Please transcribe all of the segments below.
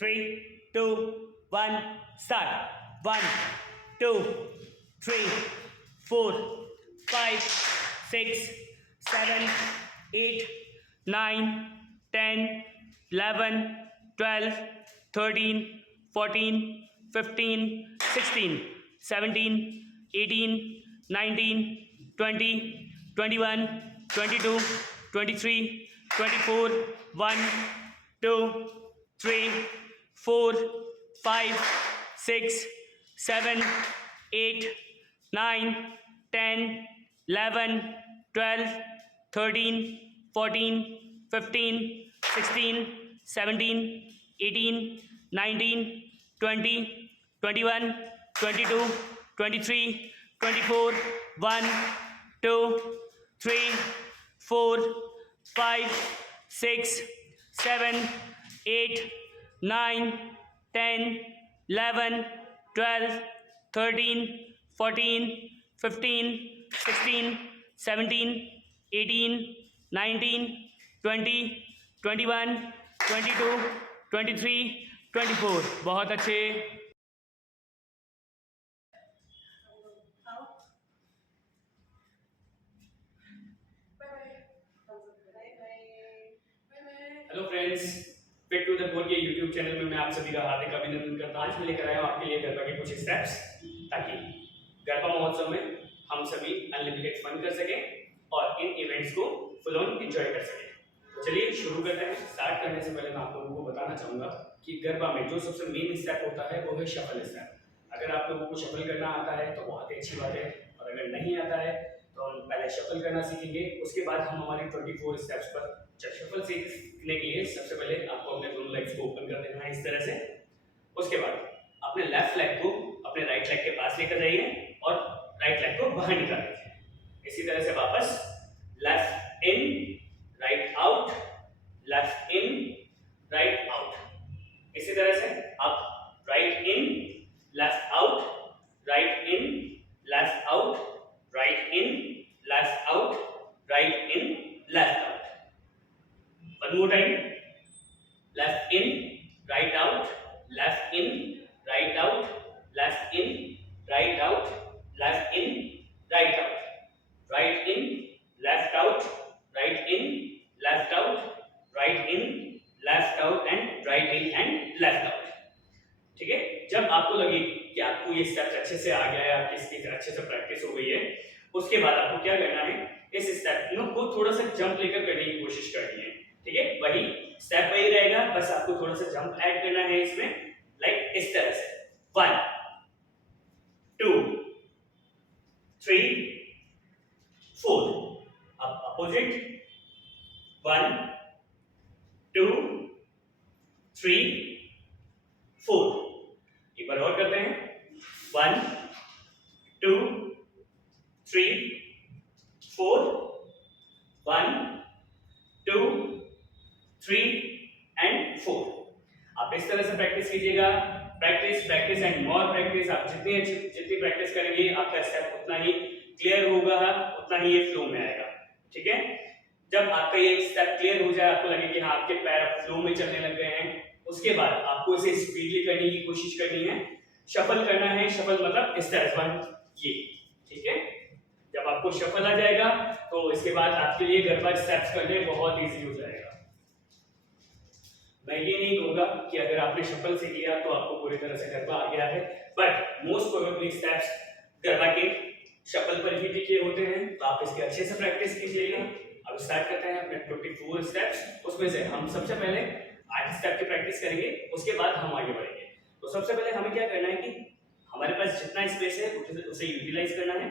3, 2, 1, start. 1, 2, 3, 4, 5, 6, 7, 8, 9, 10, 11, 12, 13, 14, 15, 16, 17, 18, 19, 20, 21, 22, 23, 24, 1, 2, 3, 4, 5, 6, 7, 8, 9, 10, 11, 12, 13, 14, 15, 16, 17, 18, 19, 20, 21, 22, 23, 24, 1, 2, 3, 4, 5, 6, 7, 8, 9, 10, 11, 12, 13, 14, 15, 16, 17, 18, 19, 20, 21, 22, 23, 24. बहुत अच्छे. Hello friends, fit to the bore के यूट्यूब चैनल में मैं आप सभी का हार्दिक अभिनंदन करता हूं. आज मैं लेकर आया हूं आपके लिए गरबा के कुछ स्टेप्स ताकि गरबा महोत्सव में हम सभी अनलिमिटेड फन कर सकें और इन इवेंट्स को फुल ऑन एंजॉय कर सकें. तो चलिए शुरू करते हैं. स्टार्ट करने से पहले मैं आप लोगों को बताना चाहूँगा कि गरबा में जो सबसे मेन स्टेप होता है वो है शफल स्टेप. अगर आप लोगों को शफल करना आता है तो बहुत ही अच्छी बात है, और अगर नहीं आता है तो हम पहले शफल करना सीखेंगे. उसके बाद हम हमारे 24 स्टेप्स पर शफल सीखने के लिए सबसे पहले आपको अपने दोनों लेग्स को ओपन कर देना है इस तरह से. उसके बाद अपने लेफ्ट लेग को अपने राइट लेग के पास लेकर जाइए और राइट लेग को बाहर निकाल दीजिए. इसी तरह से वापस left in right out, left in right out. इसी तरह से आप right in left out, right in left out, right in left out, right in left out. One more time. Left in, right out, left in, right out, left in, right out, left in, right out, right in, left out, right in, left out, right in, left out and right in and left out. ठीक है. जब आपको लगे कि आपको ये steps अच्छे से आ गया है, आपकी इसकी अच्छे से प्रैक्टिस हो गई है, उसके बाद आपको क्या करना है, इस स्टेप को थोड़ा सा जंप लेकर करने की कोशिश करनी है. ठीक है, वही स्टेप वही रहेगा, बस आपको थोड़ा सा जंप ऐड करना है इसमें. लाइक इस तरह से 1 2 3 4. अब अपोजिट 1 2 3 4. एक बार और करते हैं. 1 2 3 4. 1 2 3 एंड 4. आप इस तरह से प्रैक्टिस कीजिएगा. Practice practice and more practice. आप जितनी प्रैक्टिस करेंगे आपका स्टेप उतना ही क्लियर होगा, उतना ही ये फ्लो में आएगा. ठीक है. जब आपका ये स्टेप क्लियर हो जाए, आपको लगे कि हाँ आपके पैर फ्लो में चलने लग गए हैं, उसके बाद आपको इसे स्पीडली करने की कोशिश करनी है. शफल करना है. शफल मतलब इस तरह से ये. ठीक है. जब आपको शफल आ जाएगा तो इसके बाद आपके लिए गरबा स्टेप्स करने बहुत इजी हो जाएगा. मैं ये नहीं कहूंगा कि अगर आपने शफल सीख लिया तो आपको पूरी तरह से गरबा आ गया है, but most probably steps garba के शफल पर ही लिखे होते हैं. तो आप इसकी अच्छे से प्रैक्टिस कीजिएगा. अब स्टार्ट करते हैं अपने 24 स्टेप्स. उसमें से हम सबसे पहले 8 स्टेप की प्रैक्टिस करेंगे, उसके बाद हम आगे बढ़ेंगे. तो सबसे पहले हमें क्या करना है कि हमारे पास जितना स्पेस है उसे यूटिलाइज करना है.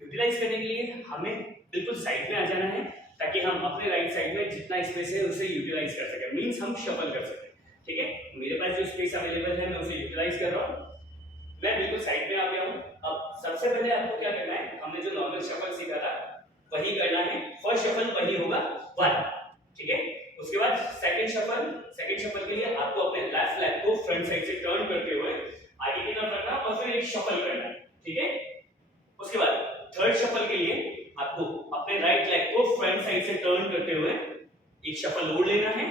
यूटिलाइज करने के लिए हमें बिल्कुल साइड में आ जाना है ताकि हम अपने राइट साइड में जितना स्पेस है उसे यूटिलाइज कर सकें. मींस हम शफल कर सकें. ठीक है. मेरे पास जो स्पेस अवेलेबल है मैं उसे यूटिलाइज कर रहा हूं. मैं बिल्कुल साइड में आ गया हूं. अब सबसे पहले आपको क्या करना है, हमने जो नॉर्मल शफल सीखा था वही करना है. फर्स्ट शफल वही होगा 1. ठीक है. उसके बाद सेकंड शफल के लिए आपको अपने लेफ्ट लेग को फ्रंट साइड से टर्न करते हुए आगे की तरफ रखना और फिर एक शफल करना है. ठीक है. उसके बाद थर्ड शफल के लिए आपको अपने राइट लेग को फ्रंट साइड से टर्न करते हुए एक शफल और लेना है.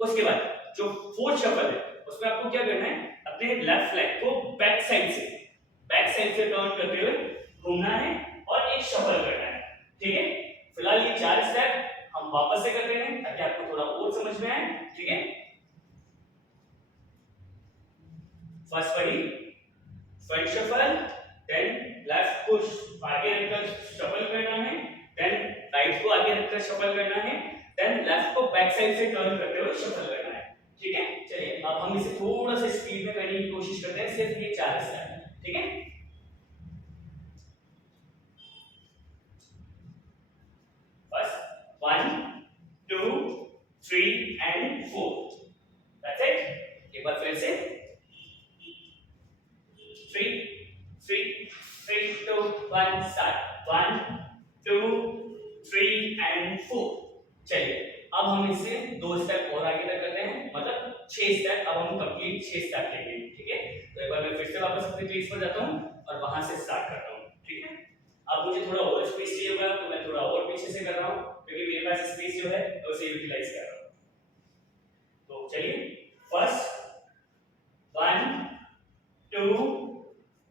उसके बाद जो फोर्थ शफल है उसमें आपको क्या करना है, अपने लेफ्ट लेग को बैक साइड से टर्न करते हुए घूमना है और एक शफल करना है। ठीक है, फिलहाल ये 4 स्टेप हम वापस से करते हैं ताकि आपको थोड़ा और समझ में आए। ठीक है, फर्स्ट वही फ्रंट शफल, देन लेफ्ट को आगे रखकर शफल करना है, देन राइट को आगे रखकर शफल करना है, देन लेफ्ट को बैक साइड से टर्न करते हुए शफल करना है। ठीक है, चलिए अब हम इसे थोड़ा सा स्पीड में करने की कोशिश करते हैं, सिर्फ ये 4 स्टेप। ठीक है, फर्स्ट 1 2 3 एंड 4, दैट्स इट। एक बार फिर से 3 3 2 1 स्टार्ट, 1 2 3 एंड 4। चलिए अब हम इसे 2 स्टेप और आगे तक करते हैं, मतलब 6 स्टेप। अब हम कंप्लीट 6 स्टेप लेंगे। ठीक है, तो एक बार मैं फिर से वापस अपने पेज पर जाता हूं और वहां से स्टार्ट करता हूं। ठीक है, अब मुझे थोड़ा और स्पेस चाहिए होगा तो मैं थोड़ा और पीछे से कर रहा हूं, क्योंकि मेरे पास स्पेस जो है तो उसे यूटिलाइज कर रहा हूं। तो चलिए फर्स्ट 1 2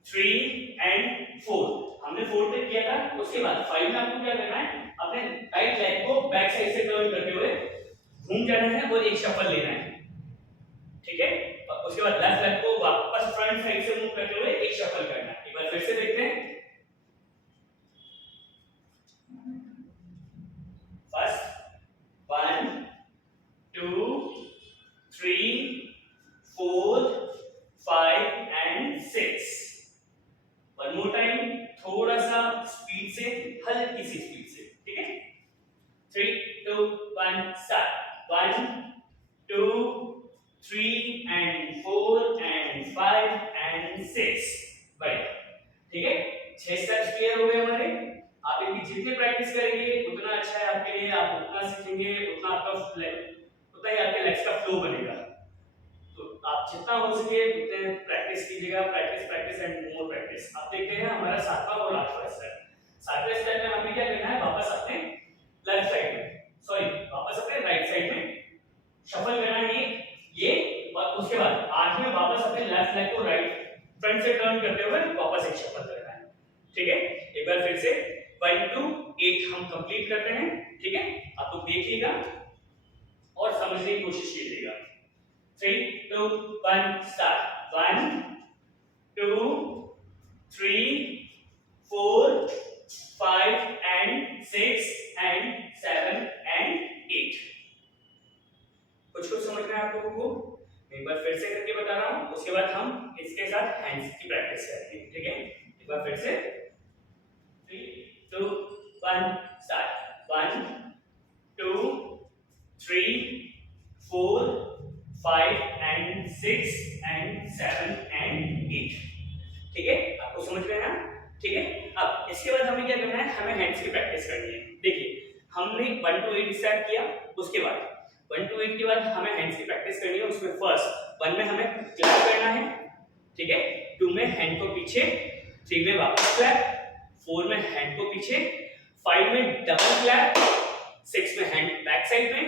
3 एंड 4 हमने 4 तक किया था। उसके बाद 5 में आपको क्या करना है, अपने राइट लेग को बैक साइड से टर्न करते हुए घूम जाना है और एक शफल लेना है। ठीक है, उसके बाद लेफ्ट लेग को वापस फ्रंट साइड से मूव करते हुए एक शफल करना है। एक बार फिर से देखते हैं, first 1 2 3 4 5 and 6। One more time, थोड़ा सा स्पीड से, हल्की सी स्पीड से। ठीक है, 3 2 1 स्टार्ट, 1 2 3 एंड 4 एंड 5 एंड 6। बढ़िया। ठीक है, 6 स्टेप्स क्लियर हो गए हमारे। आप इनकी जितनी प्रैक्टिस करेंगे उतना अच्छा है आपके लिए, आप उतना सीखेंगे उतना उतना ही आपके लेग्स का फ्लो बनेगा। तो आप जितना हो सके उतने प्रैक्टिस कीजिएगा, practice practice and more practice. आप देखते हैं हमारा 7वां और 8वां स्टेप। 7वें स्टेप में हमें क्या करना है, वापस अपने लेफ्ट साइड में, सॉरी वापस अपने राइट साइड में शफल करना है ये, और उसके बाद 8 में वापस अपने लेफ्ट लेग को राइट फ्रंट से टर्न करते हुए वापस एक शफल करना है। ठीक है, एक बार फिर से 1 2 8 हम कंप्लीट करते हैं। ठीक है, आप लोग देखिएगा और समझने की कोशिश कीजिएगा। 3 2 1 स्टार्ट, 1 2 3 4 5 एंड 6 एंड 7 एंड 8। कुछ समझ में आप लोगों को? मैं एक बार फिर से करके बता रहा हूं, उसके बाद हम इसके साथ हैंड्स की प्रैक्टिस करेंगे। ठीक है, एक बार फिर से 3 2 1 स्टार्ट, 1 2 3 4 5 एंड 6 एंड 7 एंड 8। ठीक है, आपको समझ में आया? ठीक है, अब इसके बाद हमें क्या करना है, हमें हैंड्स की प्रैक्टिस करनी है। देखिए हमने 1 to 8 स्टार्ट किया, उसके बाद 1 to 8 के बाद हमें हैंड्स की प्रैक्टिस करनी है। उसमें फर्स्ट 1 में हमें क्लैप करना है। ठीक है, 2 में हैंड को पीछे, 3 में वापस क्लैप, 4 में हैंड को पीछे, 5 में डबल क्लैप, 6 में हैंड बैक साइड में,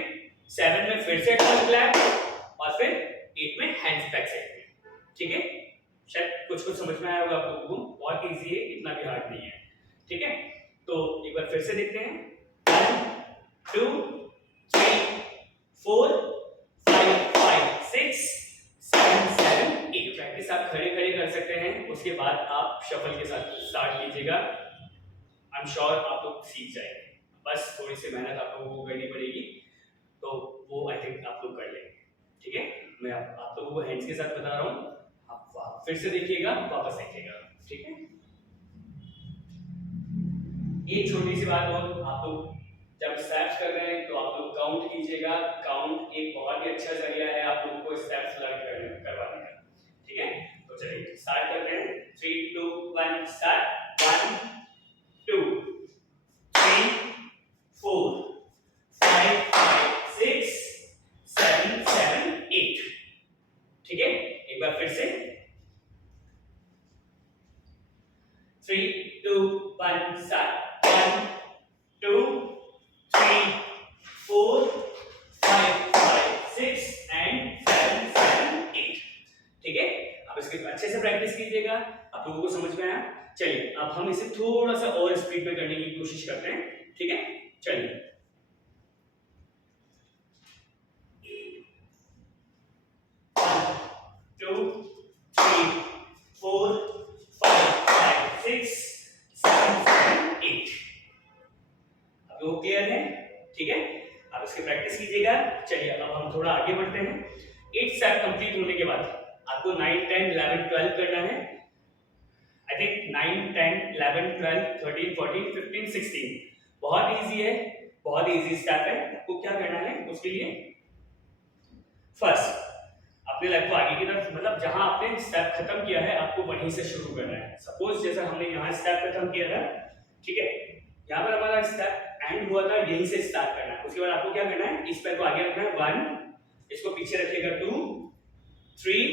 7 में फिर से डबल क्लैप और फिर 8 में हैंड्स बैक साइड में। ठीक है, शायद कुछ समझ में आया होगा आप लोगों को, बहुत इजी है, इतना भी हार्ड नहीं है। ठीक है, तो एक बार फिर से देखते हैं, 1 2 3 4 5 6 7 7 8। प्रैक्टिस आप खड़े खड़े कर सकते हैं, उसके बाद आप शफल के साथ स्टार्ट कीजिएगा। आई एम श्योर आप लोग सीख जाएंगे, बस थोड़ी सी मेहनत आप लोगों को करनी पड़ेगी, तो वो आई थिंक आप लोग कर लेंगे। ठीक है, मैं आप लोगों को हैंड्स के साथ बता रहा हूँ, आप फिर से देखिएगा, वापस देखिएगा। ठीक है, एक छोटी सी बात और, आप लोग जब स्टेप्स कर रहे हैं तो आप लोग काउंट कीजिएगा। काउंट एक बहुत ही अच्छा जरिया है आप लोगों को स्टेप्स लर्न करवाने का। ठीक है, तो चलिए स्टार्ट करते हैं। 3 2 1 स्टार्ट, 1 2 3 4 5 6 7 7 8। ठीक है, एक बार फिर से 3 2 1 स्टार्ट, 1 2 3 4 5 6 एंड 7 7 8। ठीक है, आप इसके अच्छे से प्रैक्टिस कीजिएगा। आप लोगों को समझ में आया? चलिए अब हम इसे थोड़ा सा और स्पीड में करने की कोशिश करते हैं। ठीक है, चलिए 1 2 3 4 5 6 7 8। अब वो क्लियर है? ठीक है, आप इसकी प्रैक्टिस कीजिएगा। चलिए अब हम थोड़ा आगे बढ़ते हैं। 8 स्टेप कंप्लीट होने के बाद आपको 9 10 11 12 करना है। आई थिंक 9 10 11 12 13 14 15 16 बहुत इजी है, बहुत इजी स्टेप है। आपको क्या करना है उसके लिए, फर्स्ट अपने लेग को आगे की तरफ, मतलब जहां आपने स्टेप खत्म किया है आपको वहीं से शुरू करना है। सपोज जैसा हमने यहाँ स्टेप खत्म किया था, ठीक है, यहाँ पर हमारा स्टेप एंड हुआ था, यहीं से स्टार्ट करना है। उसके बाद आपको क्या करना है, इस पैर को आगे रखना है 1, इसको पीछे रखिएगा 2 3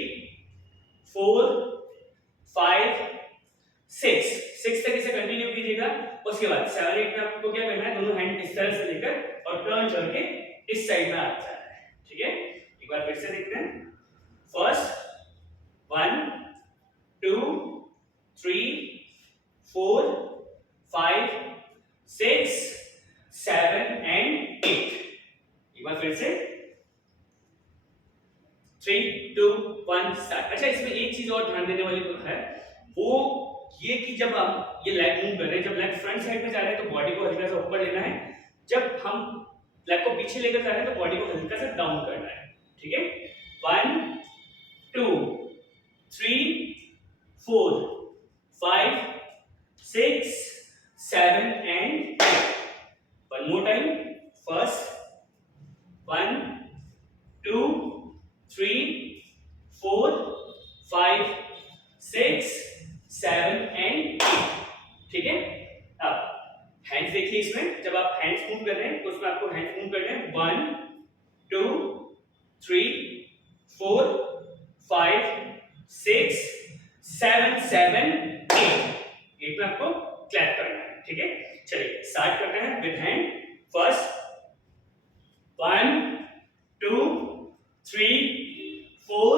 4 5 6 6 तक इसे कंटिन्यू कीजिएगा। उसके बाद 7 8 में आपको क्या करना है, दोनों हैंड इस तरह से लेकर और टर्न करके इस साइड में आ जाना है। ठीक है, एक बार फिर से देखते हैं। First 1 2 3 4 5 6 7 and 8। एक बार फिर से 3 2 1 स्टार्ट। अच्छा, इसमें एक चीज और ध्यान देने वाली है, वो ये कि जब आप ये लेग मूव कर रहे हैं, जब लेग फ्रंट साइड में जा रहे हैं तो बॉडी को हल्का सा ऊपर लेना है, जब हम लेग को पीछे लेकर जा रहे हैं तो बॉडी को हल्का सा डाउन करना है। ठीक है, 1 2 3 4 5 6 7 and 8। One more time, first 1 2 3 4 5 6 7 and 8। ठीक है, अब हैंड्स देखिए, इसमें जब आप हैंड्स मूव कर रहे हैं तो उसमें आपको हैंड्स मूव करने हैं 1 2 3 4 5 6 7 7 8। एक में आपको क्लैप करना है। ठीक है, चलिए स्टार्ट करते हैं विद हैंड। फर्स्ट 1 2 3 4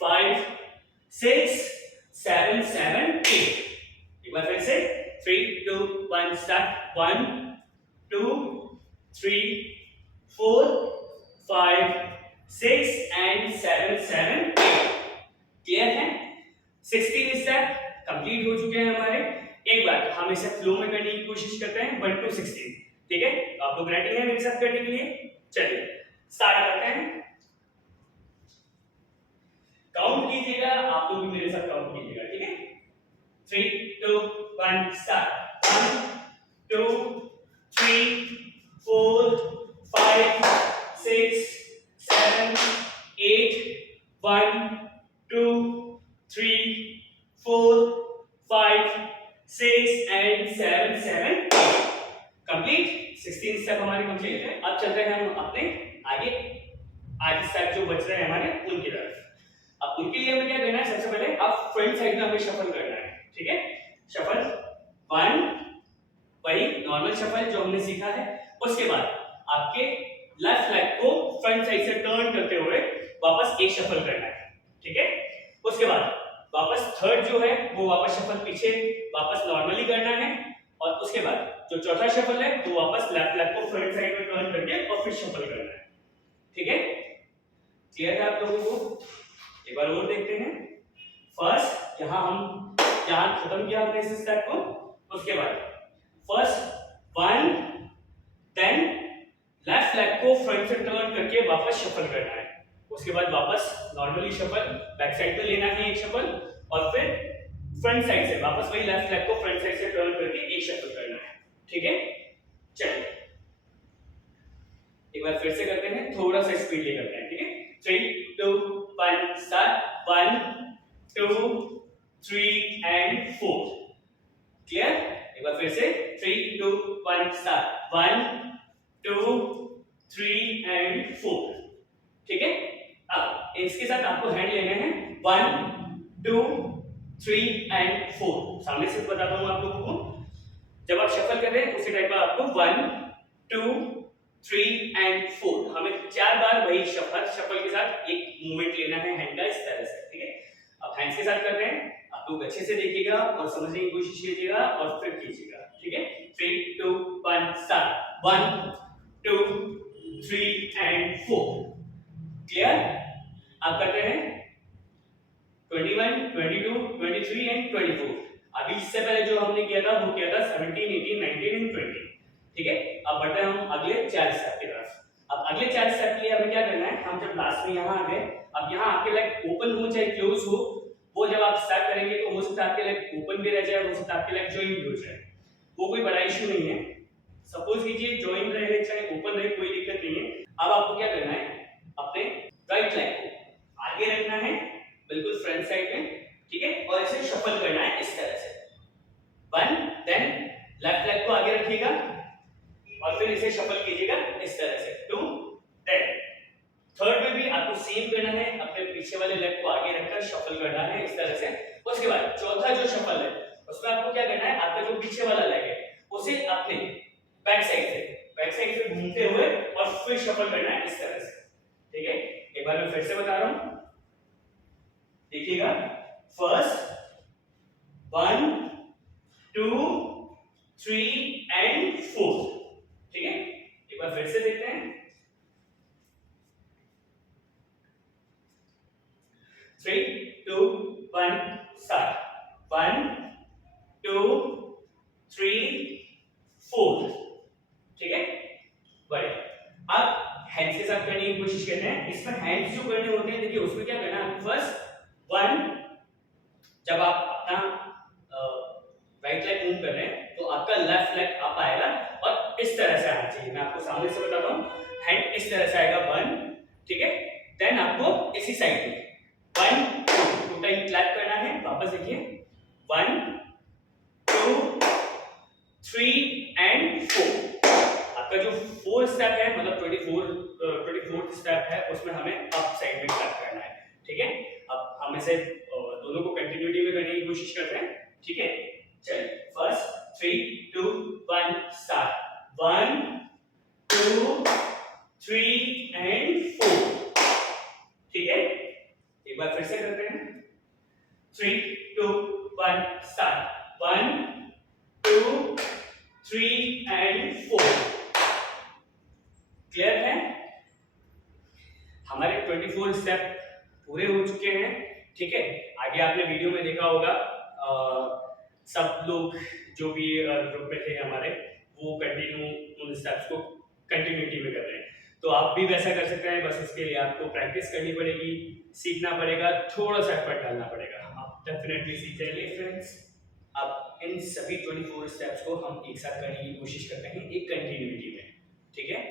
5 6 7 7 8। एक बार फिर से 3 2 1 स्टार्ट। 1 2 3 4 5 6 एंड 7 7 8। क्लियर है? 16 स्टेप कंप्लीट हो चुके हैं हमारे। एक बार हम इसे फ्लो में करने की कोशिश करते हैं 1 to 16। ठीक है, तो आप लोग रेडी हैं मेरे साथ करने के लिए? चलिए स्टार्ट करते हैं। काउंट कीजिएगा, आप लोग भी मेरे साथ काउंट कीजिएगा। ठीक है, 3 2 1 स्टार्ट। 1 2 3 4 5 6 7 8 1 2 3 4 5 6 and 7 7 complete. 16 स्टेप हमारे कंप्लीट है। अब चलते हैं हम अपने आगे स्टेप जो बच रहे हैं हमारे उनकी तरफ। अब उनके लिए हमें क्या करना है, सबसे पहले अब फ्रंट साइड में हमें शफल करना है। ठीक है, शफल 1, वही नॉर्मल शफल जो हमने सीखा है। उसके बाद आपके लेफ्ट लेग को फ्रंट साइड से टर्न करते हुए वापस एक शफल करना है। ठीक है, उसके बाद वापस थर्ड जो है वो वापस शफल पीछे वापस नॉर्मली करना है, और उसके बाद जो चौथा शफल है वो वापस लेफ्ट लेग को फ्रंट साइड में टर्न करके और फिर शफल करना है। ठीक है, क्लियर है आप लोगों को? एक बार और देखते हैं। फर्स्ट यहां खत्म किया हमने इस स्टेप को। उसके बाद फर्स्ट 1, देन लेफ्ट लेग को फ्रंट से टर्न करके वापस शफल करना है। उसके बाद वापस नॉर्मली शफल बैक साइड पे लेना है एक शफल, और फिर फ्रंट साइड से वापस वही लेफ्ट लेग को फ्रंट साइड से टर्न करके एक शफल करना है। ठीक है, चलिए एक बार फिर से करते हैं, थोड़ा सा स्पीड ले करते हैं। ठीक है, 3 2 1 स्टार्ट। 1 2 3 एंड 4। क्लियर? एक बार फिर से 3 2 1 स्टार्ट। 1 2 3 एंड 4। ठीक है, अब इसके साथ आपको हैंड लेने हैं 1 2 3 एंड 4। सामने से बताता हूं आप लोगों को। जब आप शफल कर रहे हैं उसी टाइप का आपको 1 2 3 एंड 4 हमें 4 बार वही शफल के साथ एक मूवमेंट लेना है हैंड का, इस तरह से। ठीक है, हैंड्स के साथ कर रहे हैं, आप लोग अच्छे से देखिएगा और समझने की कोशिश कीजिएगा और फिर कीजिएगा, ठीक है। 3 2 1 स्टार्ट। 1 2 3 एंड 4। क्लियर? अब करते हैं 21 22 23 एंड 24। अभी इससे पहले जो हमने किया था वो किया था 17 18 19 एंड 20, ठीक है। अब बढ़ते हैं हम अगले 4 स्टेप की तरफ। अब अगले 4 स्टेप के लिए हमें क्या करना है, हम जब लास्ट में यहाँ आ गए, अब यहाँ आपके लेग ओपन हो चाहे क्लोज हो, वो जब आप स्टार्ट करेंगे तो हो सकता है आपके लेग ओपन भी रह जाए, हो सकता है आपके लेग जॉइन भी हो जाए, वो कोई बड़ा इशू नहीं है। सपोज कीजिए जॉइन रहे चाहे ओपन रहे, कोई दिक्कत नहीं है। अब आपको क्या करना है, अपने राइट लेग को आगे रखना है बिल्कुल फ्रंट साइड में, ठीक है, और इसे शफल करना है इस तरह से। 1 देन लेफ्ट लेग को आगे रखिएगा और फिर इसे शफल कीजिएगा इस तरह से। 2 देन थर्ड में भी आपको सेम करना है, अपने पीछे वाले लेग को आगे रखकर शफल करना है इस तरह से। उसके बाद चौथा जो शफल है उसमें आपको क्या करना है, आपका जो पीछे वाला लेग है उसे अपने बैक साइड से घूमते हुए और फिर शफल करना है इस तरह से, ठीक है। एक बार मैं फिर से बता रहा हूं, देखिएगा। फर्स्ट 1 2 3 एंड 4, ठीक है। एक बार फिर से देखते हैं। 3 2 1 स्टार्ट। 1 2 3 4, ठीक है, बढ़िया। अब हैंड्स के साथ करने की कोशिश करते हैं। इसमें हैंड्स जो करने होते हैं, देखिए उसमें क्या करना है, फर्स्ट 1 जब आप अपना राइट लेग मूव कर रहे हैं तो आपका लेफ्ट लेग अप आएगा और इस तरह से आना चाहिए। मैं आपको सामने से बताता हूं, हैंड इस तरह से आएगा 1, ठीक है। देन आपको इसी साइड में 1 2 टाइम क्लैप करना है। वापस देखिए 1 2 3 एंड 4। आपका जो 4 स्टेप है, मतलब 24th स्टेप है, उसमें हमें अप साइड में क्लैप करना है, ठीक है। अब हम इसे दोनों को कंटिन्यूटी में करने की कोशिश करते हैं, ठीक है। चलिए फर्स्ट 3 2 1 स्टार्ट। 1 2 3 एंड 4, ठीक है। एक बार फिर से करते हैं। 3 2 1 स्टार्ट। 1 2 3 एंड 4। क्लियर है? हमारे 24 स्टेप पूरे हो चुके हैं, ठीक है। आगे आपने वीडियो में देखा होगा, सब लोग जो भी ग्रुप में थे हमारे, वो कंटिन्यू उन स्टेप्स को कंटिन्यूटी में कर रहे हैं। तो आप भी वैसा कर सकते हैं, बस उसके लिए आपको प्रैक्टिस करनी पड़ेगी, सीखना पड़ेगा, थोड़ा सा एफर्ट डालना पड़ेगा। आप डेफिनेटली सीख जाएंगे फ्रेंड्स। अब इन सभी 24 स्टेप्स को हम एक साथ करने की कोशिश करते हैं, एक कंटिन्यूटी में, ठीक है।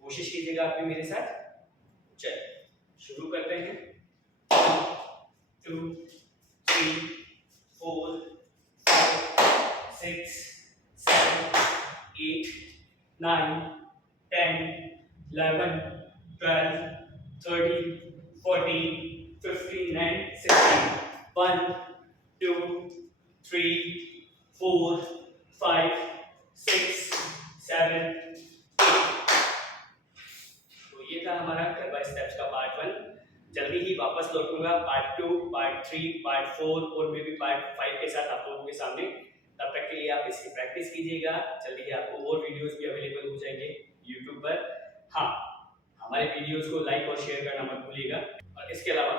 कोशिश कीजिएगा आप भी मेरे साथ। चलिए शुरू करते हैं। 2 3 4 5 6 7 8 9 10 11 12 13 14 15 and 16। 1 2 3 4 5 6 7 8। तो ये था हमारा गरबा स्टेप्स का पार्ट 1। जल्दी ही वापस लौटूंगा पार्ट 2, पार्ट 3, पार्ट 4 और मे बी पार्ट 5 के साथ आप लोगों के सामने। तब तक के लिए आप इसकी प्रैक्टिस कीजिएगा। जल्दी ही आपको और वीडियोस भी अवेलेबल हो जाएंगे यूट्यूब पर। हाँ, हमारे वीडियोस को लाइक और शेयर करना मत भूलिएगा, और इसके अलावा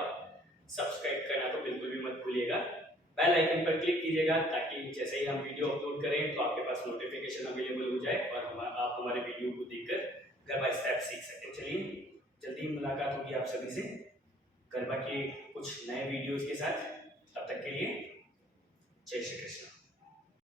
सब्सक्राइब करना तो बिल्कुल भी मत भूलिएगा। बेल आइकन पर क्लिक कीजिएगा ताकि जैसे ही हम वीडियो अपलोड करें तो आपके पास नोटिफिकेशन अवेलेबल हो जाए और आप हमारे वीडियो को देखकर गरबा स्टेप सीख सकें। चलिए जल्दी मुलाकात होगी आप सभी से गरबा के कुछ नए वीडियोस के साथ। तब तक के लिए जय श्री कृष्ण।